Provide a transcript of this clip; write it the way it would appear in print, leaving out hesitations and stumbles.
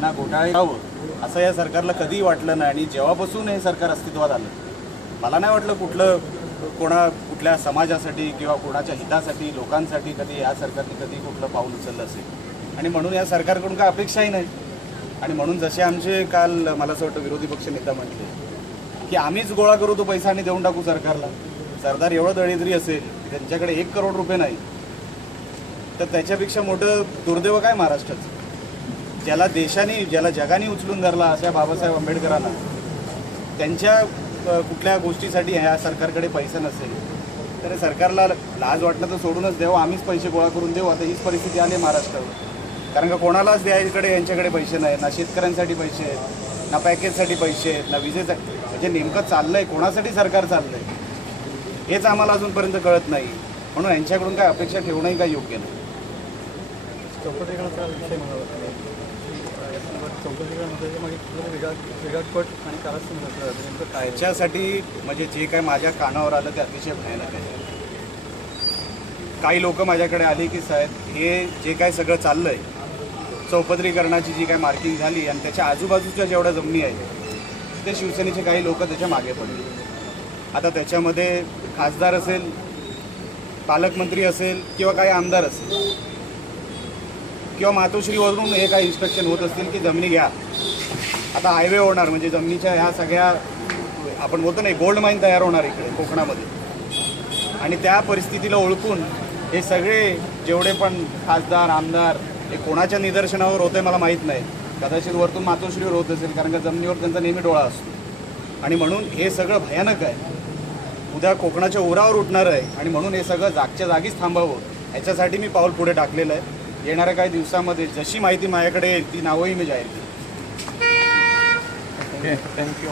त्यांना घोटाळे व्हावं असं या सरकारला कधीही वाटलं नाही आणि जेव्हापासून हे सरकार अस्तित्वात आलं मला नाही वाटलं कुठल्या समाजासाठी किंवा कोणाच्या हितासाठी लोकांसाठी कधी या सरकारने कधी कुठलं पाऊल उचललं असेल आणि म्हणून या सरकारकडून काय अपेक्षाही नाही आणि म्हणून जसे आमचे काल मला असं वाटतं विरोधी पक्ष नेता म्हटले की आम्हीच गोळा करू तो पैसा आणि देऊन टाकू सरकारला सरदार एवढं दळेदरी असेल त्यांच्याकडे 1 करोड रुपये नाही तर त्याच्यापेक्षा मोठं दुर्दैव काय महाराष्ट्राचं ज्याला जगाने उचलून धरला अशा बाबासाहेब आंबेडकरांना त्यांच्या कुठल्या गोष्टीसाठी ह्या सरकारकडे पैसा नसेल तर सरकारला लाज वाटलं तर सोडूनच द्यावं आम्हीच पैसे गोळा करून देऊ आता हीच परिस्थिती आली महाराष्ट्रावर कारण का कोणालाच द्यायकडे यांच्याकडे पैसे नाही ना शेतकऱ्यांसाठी पैसे आहेत ना पॅकेजसाठी पैसे आहेत ना विजेचा म्हणजे नेमकं चाललंय कोणासाठी सरकार चाललंय हेच आम्हाला अजूनपर्यंत कळत नाही म्हणून यांच्याकडून काय अपेक्षा ठेवणंही काही योग्य नाही चौकटीकरणाचा विषय म्हणाला वेगळा कट आणि नेमकं याच्यासाठी म्हणजे जे काय माझ्या कानावर आलं ते अतिशय भयानक आहे काही लोक माझ्याकडे आले की साहेब हे जे काय सगळं चाललंय चौपदरीकरणाची जी काय मार्किंग झाली आणि त्याच्या आजूबाजूच्या जेवढ्या जमिनी आहेत ते शिवसेनेचे काही लोक त्याच्या मागे पडले आता त्याच्यामध्ये खासदार असेल पालकमंत्री असेल किंवा काही आमदार असेल किंवा मातोश्रीवरून हे काही इन्स्ट्रक्शन होत असतील की जमिनी घ्या आता हायवे होणार म्हणजे जमिनीच्या ह्या सगळ्या आपण बोलतो नाही गोल्ड माईन तयार होणार इकडे कोकणामध्ये आणि त्या परिस्थितीला ओळखून हे सगळे जेवढे पण खासदार आमदार हे कोणाच्या निदर्शनावर होते मला माहीत नाही कदाचित वरतून मातोश्रीवर होत असेल कारण का जमिनीवर त्यांचा नेहमी डोळा असतो आणि म्हणून हे सगळं भयानक आहे उद्या कोकणाच्या ओरावर उठणार आहे आणि म्हणून हे सगळं जागच्या जागीच थांबावं याच्यासाठी मी पाऊल पुढे टाकलेलं आहे येणाऱ्या काही दिवसामध्ये जशी माहिती माझ्याकडे येईल ती नावंही मी जाहीर केली थँक्यू.